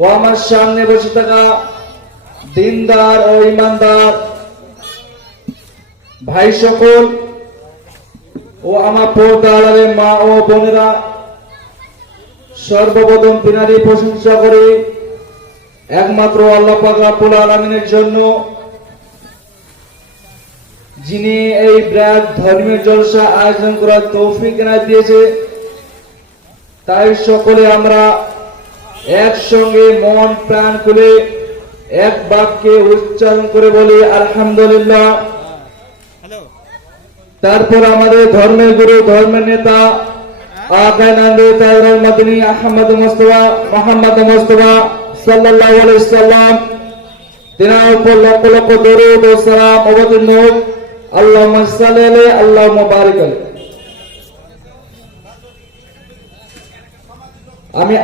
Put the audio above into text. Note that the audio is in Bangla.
ও আমার সামনে বসে থাকা দিনদার ও ইমানদার ভাই সকল ও আমার পর্দার আড়ালে মা ও বোনেরা, সর্বপ্রথম তিনারই প্রশংসা করি একমাত্র আল্লাহ পাক রব্বুল আলামিনের জন্য, যিনি এই বৃহৎ ধর্মীয় জলসা আয়োজন করার তৌফিক এনায়েত দিয়েছে। তাই সকলে আমরা একসঙ্গে মন প্রাণ খুলে এক বাক্যে উচ্চারণ করে বলি আলহামদুলিল্লাহ। তারপর আমাদের ধর্মের গুরু, ধর্মের নেতা আকায়ে নামদার তাজরুল মাদানী আহমদ মুস্তাফা মুহাম্মদ মুস্তাফা সাল্লাল্লাহু আলাইহি ওয়াসাল্লাম, তিনার উপর লক্ষ লক্ষ দরুদ ও সালাম অবতীর্ণ হোক। আল্লাহুম্মা সাল্লি আলাইহি আল্লাহুম্মা বারিক আলাইহি। আমি